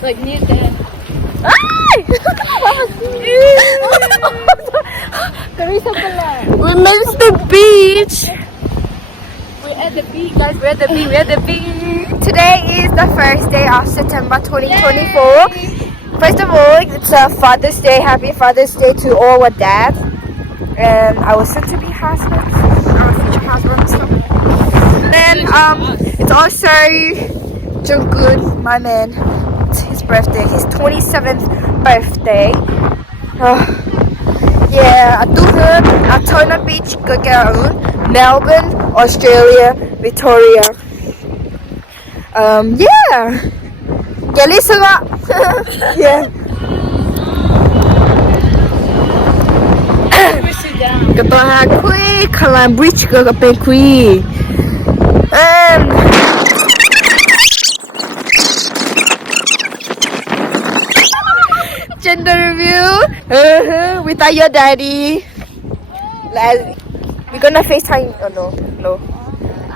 Like near there. We made the beach. We're at the beach, guys. We're at the beach. We're at the beach. Today is the first day of September 2024. First of all, it's a Father's Day. Happy Father's Day to all our dads and our soon-to-be husbands, our future husbands. Then it's also Jungkook, my man. It's his birthday. His 27th birthday. Yeah, at Tona Beach, Gagaun, Melbourne, Australia, Victoria. Yeah. Gelly Saga. Yeah. Kata kui kalam bridge ke kape kui. Gender review with your daddy. We're gonna FaceTime. Oh no.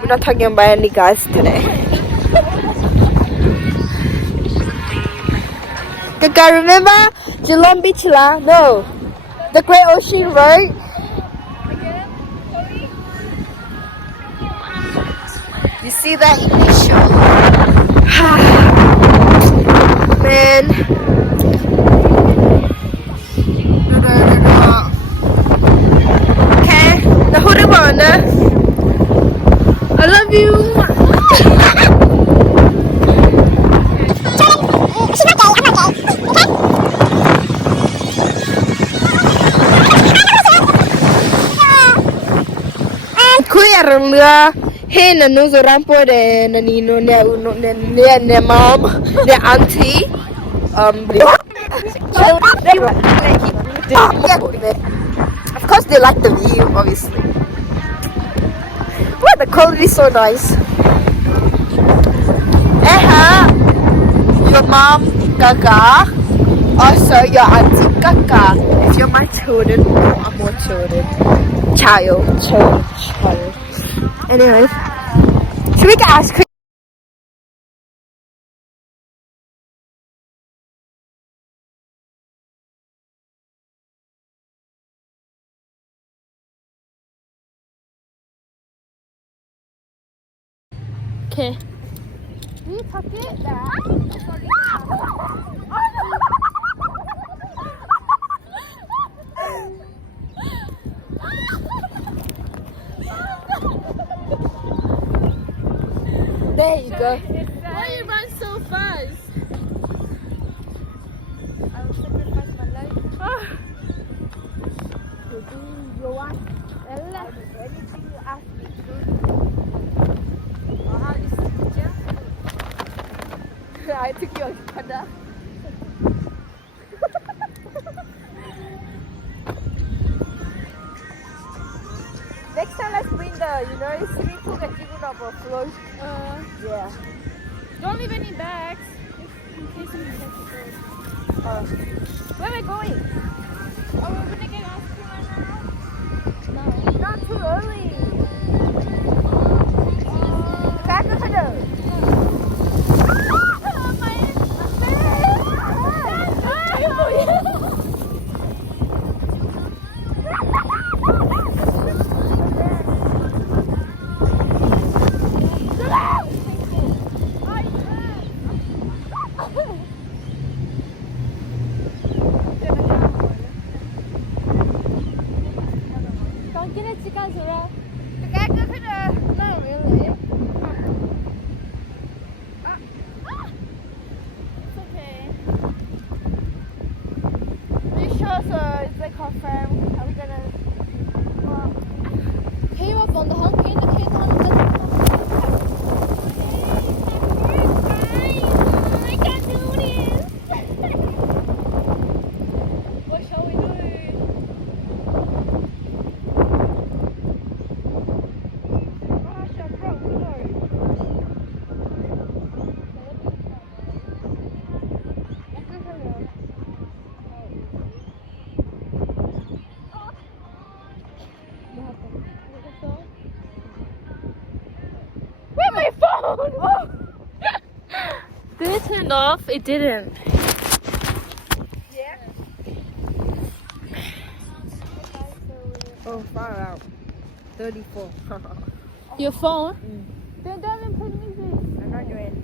We're not talking about any guys today. Kaka, remember Geelong Beach la? No. The Great Ocean Road. You see that initial? Man. Okay, the hoodie one. I love you. Hey, no, no, so rampo de nanino ne mom, ne auntie. Of course, they like the view, obviously. Wow, the quality is so nice. Your mom, Gaga. Also, your auntie, Gaga. If you're my children, I'm more children. Child. Anyway, should we get ice cream? Okay. We tuck it There you go. Why you run so fast? I will sacrifice my life. To do your one. Anything you ask me to do. How is the picture? I took your panda. Next time let's bring the, swimming pool that you would overflow. Yeah. Don't leave any bags in case we get to Where are we going? Oh, we're gonna get ice cream right now? No. Not too early. Back to the Don't get it, chicken, turned off. It didn't. Yeah. Oh, far out. 34. Your phone? Then don't even play music. I'm not doing it.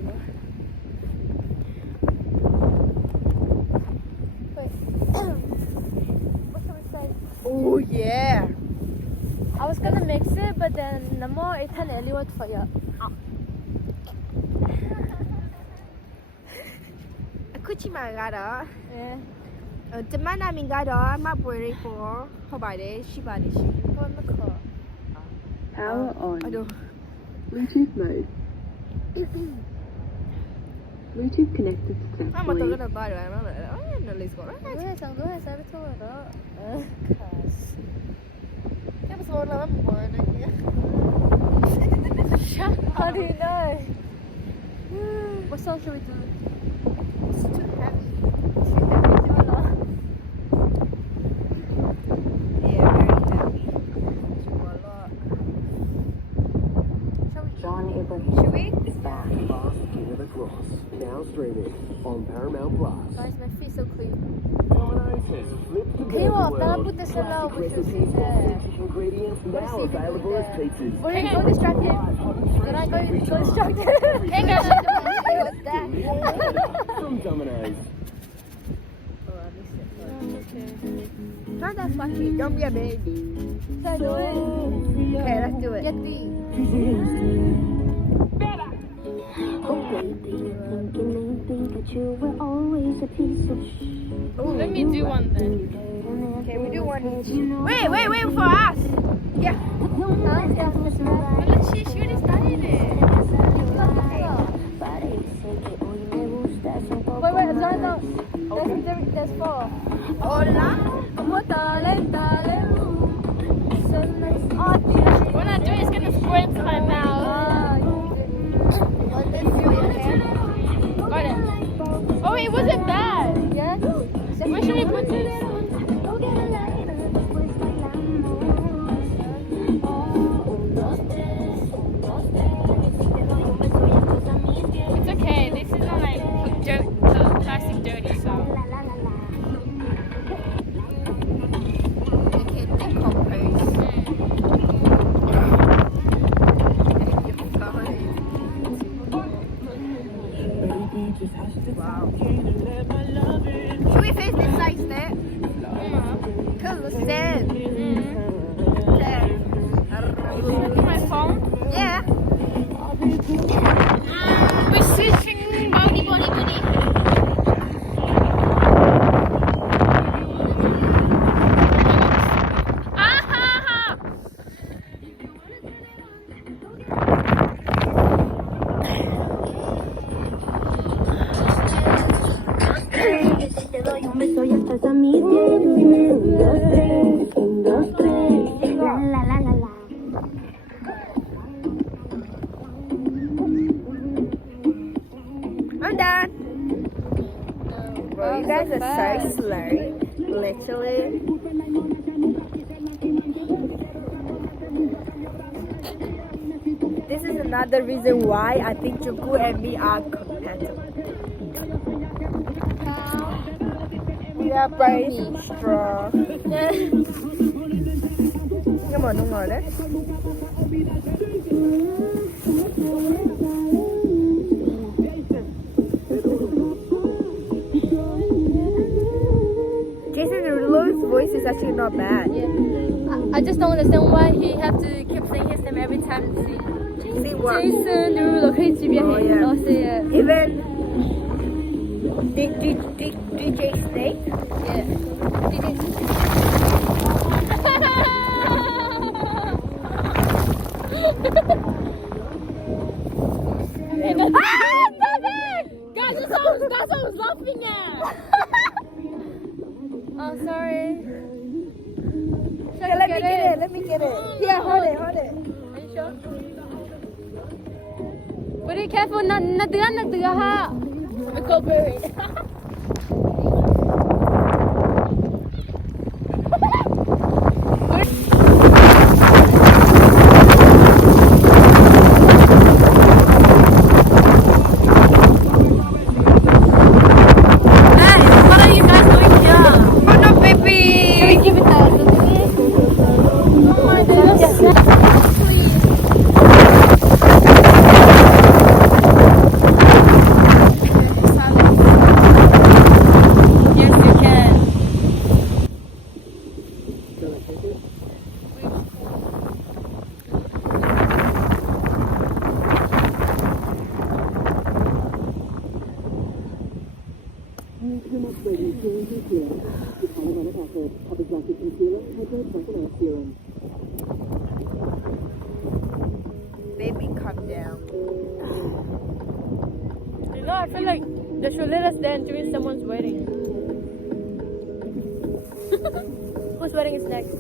What shall we say? Oh, yeah. I was gonna mix it, but then the more it turned out for you. Kuchi mà đó. Yeah. Từ mai nào mình ra đó mà bawiri for không phải đấy, chỉ bài đấy. Con nó khờ. Power on. Aduh. Bluetooth mode. Bluetooth connected Ah, mà tôi successfully. có được bài rồi, nó lại nó lấy score. Gue saya betul đó. Khas. Cái mà score là mất một này kia. How do you know? What song should we do? It's too heavy. Yeah, very heavy. Too a lot. John Abraham Should we? is back. King of the Cross, now streaming on Paramount Plus. Guys, my feet so clean. Domino's has flipped the Can you burger tell world. put this in now? Classic Which is recipes, authentic ingredients now What is it available as there? pizzas. Can you go distracted? Can I go distracted? Hey guys, what's that? From Domino's. Not that fucking. Don't be a baby. So do it. Okay, let's do it. Yeti. Let me do one then. Okay, we do one each. Wait for us. Yeah. Let's see, shoot is not in it. Wait, there's four. Hola. What I'm doing is gonna squirt into my mouth. Got it. Oh, it wasn't bad. Yes? Where should we put this? It's okay. This is not like plastic dirty, so. It can decompose. Wow. Should we face this side instead? Cause it's dead. Look at my phone. Yeah. We're switching body. Te doy un beso y estás a mis pies. 1, 2, 3, la la la la la. I'm done. Bro, you guys are so slurry. Literally. This is another reason why I think Jungkook and me are compatible. We are very strong. Come on, đúng rồi đấy. Jason Derulo's voice is actually not bad. I just don't understand why he have to keep saying his name every time. See what? Jason Derulo 可以直接 Oh, yeah. 然后 say it. Even DJ Snake. Yeah. Guys, that's what I was laughing at. Oh, sorry. Okay, let me get it. Yeah, hold it. Are you sure? But be careful, not ha. We cooperate. Too much ready, serum concealer. With hyaluronic acid, apoplectic concealer, hydroquinone serum. Baby, calm down. You know, I feel like they should let us dance during someone's wedding. Whose wedding is next?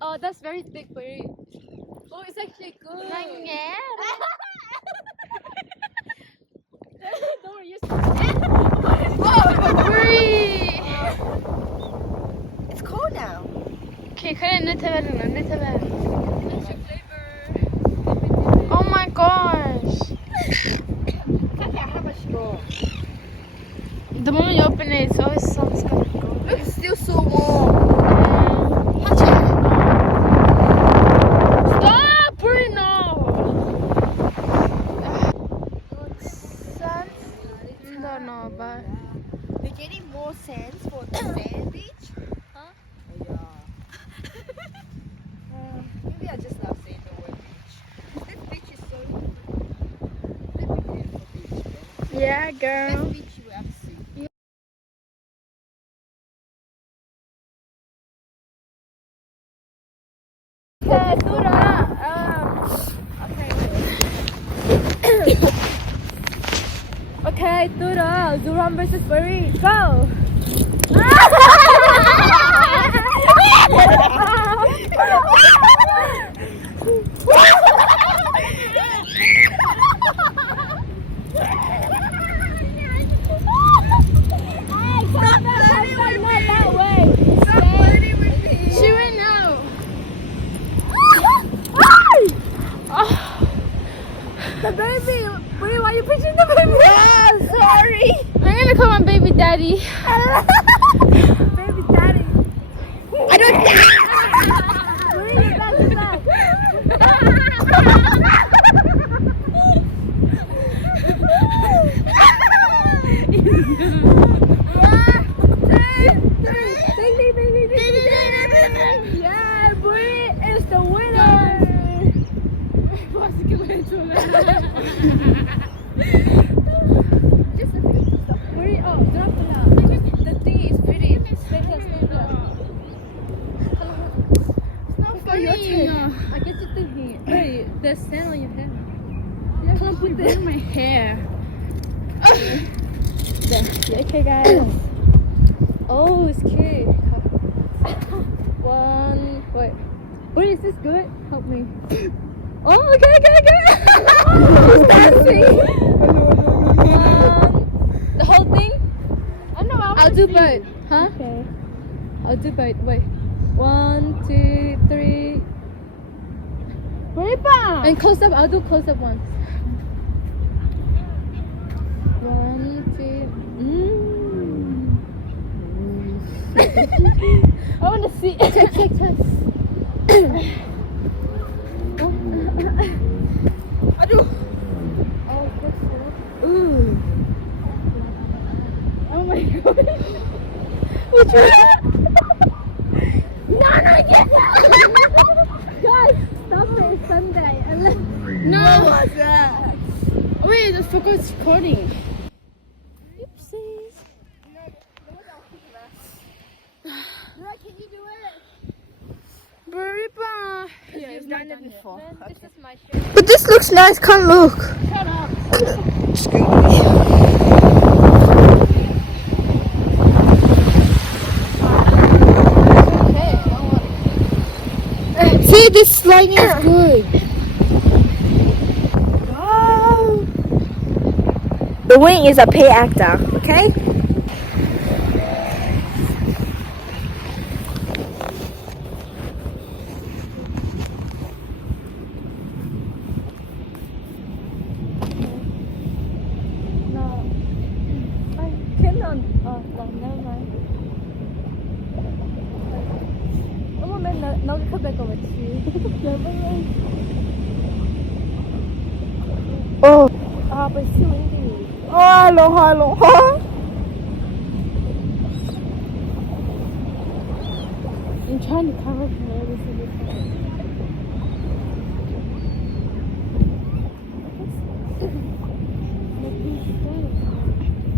Oh, that's very thick, Buri. Oh, it's actually good. Don't worry, you're Buri! It's cold now. Okay, kaya natawa. Oh my gosh! The moment you open it, it always sounds kind of good. Look, it's still so warm. Stop, Buri, no! Don't know, but We're getting more sands for the sand beach. Huh? Maybe I just love saying the word beach. This beach is so beautiful beach. yeah, girl. Best beach you ever seen. Okay, Sura. Okay, Tura, Zuram versus Buri, go! She went now. The baby! Wait, why are you pushing the baby? Oh, sorry. I'm gonna call my baby daddy. Baby daddy. I don't Wait, you're back, you're back. Yeah, Buri is the winner. Just a bit of stuff. Buri, oh, drop it out. The thing is pretty. Stay here. It's not funny. I get your thing here. Hey, there's sand on your hair. Yeah, can't put that in my hair. Yeah, okay, guys. Oh, it's cute. One, wait. Wait, is this good? Help me. Oh, okay. He's dancing. The whole thing? I know. I'll do both. Huh? Okay. I'll do both. Wait. 1, 2, 3. And close up. I'll do close up once. 1, 2. I want to see. Check. Aduh. Oh, good. Ooh. Oh my god. Which one? No, get out. Guys, stop it. It's Sunday. No. What was that? Wait, the focus is recording. Oopsies. Can you do it? Buriba. Yeah, you've done it before. This is my shirt. But this looks nice. Can't look. Shut up. Excuse me. flying is good. The wing is a paid actor, okay? Oh. Aloha, aloha. I'm trying to cover for every single time.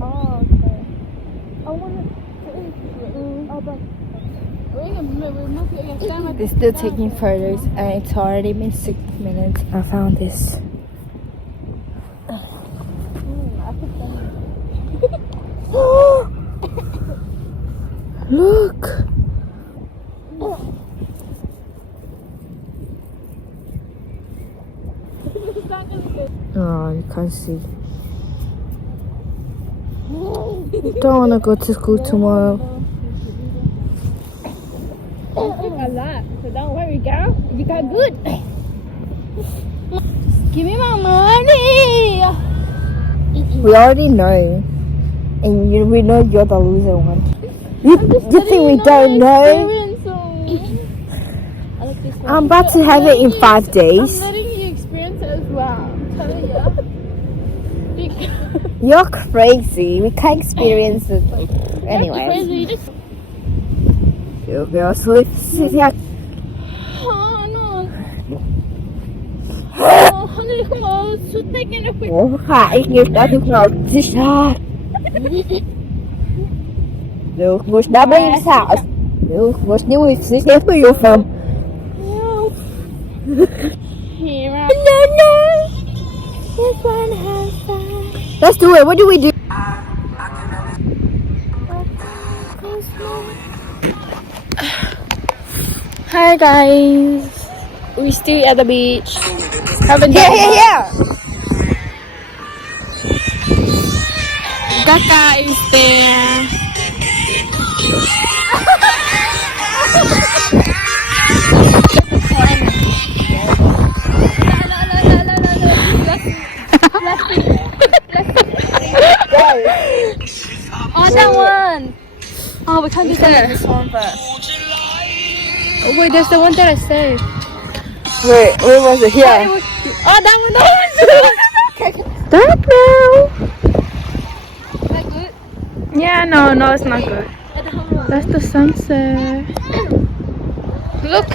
Oh, okay. I want to. They're still taking photos and it's already been 6 minutes. I found this. Look! Oh, you can't see. Don't want to go to school tomorrow. A lot, so don't worry, girl. You got good. Give me my money. We already know. And we know you're the loser one. You think we don't know? I'm about to have it in 5 days. I'm letting you experience it as well. I'm telling you. You're crazy. We can't experience it. Anyway. You're asleep. Sit here. Oh no. Oh, honey, close. So taking it with. Oh, hi. You're starting from this side. Được, một đã bên sao? Được, một những người sẽ xếp với yêu phòng. Here, No. Just wanna have fun. Let's do it. What do we do? hi guys. We still at the beach. Haven't Yeah. Caca is there. Oh, that one. Oh, we can't do this one, but. Oh, wait, there's the one that I saved. Wait, where was it? Here. Oh, that one. Stop now. Is that good? Yeah, no, it's not good. That's the sunset. Look.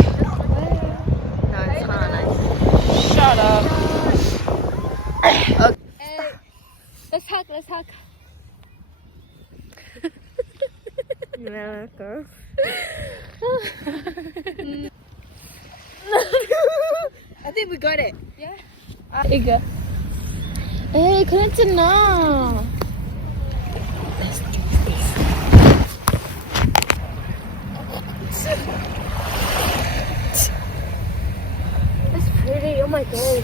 No, it's not nice. Shut up. Hey, let's hug. Yeah, go. I think we got it. 이거. 에이, 그랬잖아. That's pretty. Oh my god.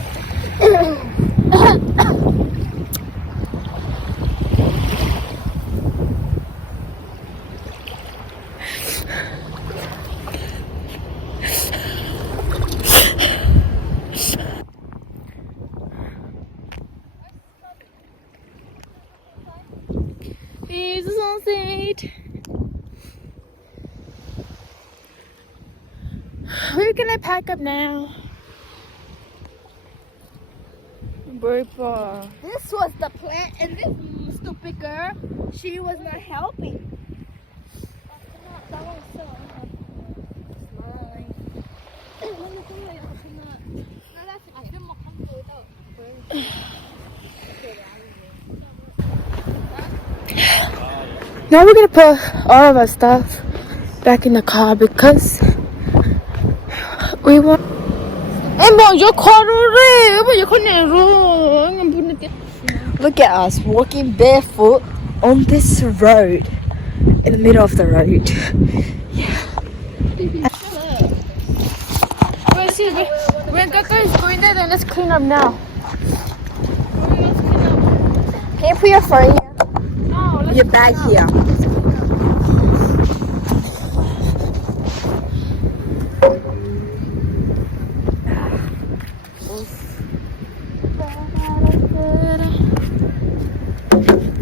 Here's the sunset. We're gonna pack up now. Very far. This was the plan, and this stupid girl, she was not helping. That one's so Now we're gonna put all of our stuff back in the car because we want. Look at us walking barefoot on this road, in the middle of the road. Where's see, when Caca is going there, then let's clean up now. Can you put your phone here? No, let's Your bag here.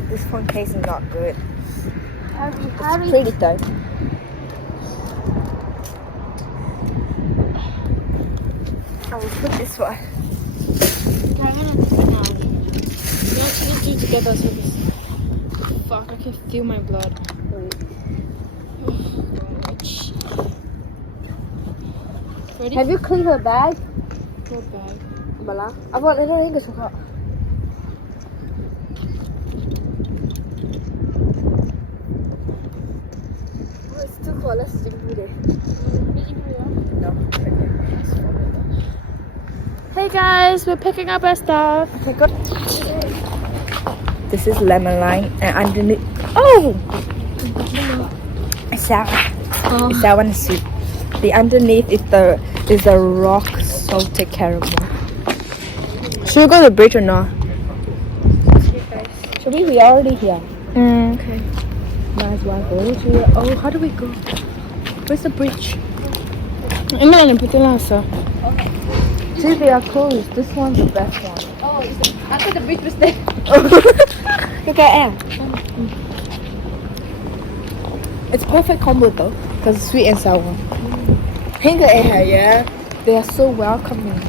This phone case is not good. It's pretty though. I will put this one. Let's do together so this. Fuck, I can feel my blood. Ready? Have you cleaned her bag? What bag? Bala. Apa dah dah ke suka? Oh, it's too cold. Let's drink it. No. Hey guys, we're picking up our stuff. Okay, good. This is lemon lime and underneath. Oh! It's sour. It's sour and sweet. The underneath is the rock salted caramel. Should we go to the bridge or not? Should we? We are already here. Okay. Might as well go to here. Oh, how do we go? Where's the bridge? See, they are closed. This one's the best one. Oh, I thought the bridge was there. Look at air. It's perfect combo though, because it's sweet and sour. Hang the air, yeah. They are so welcoming.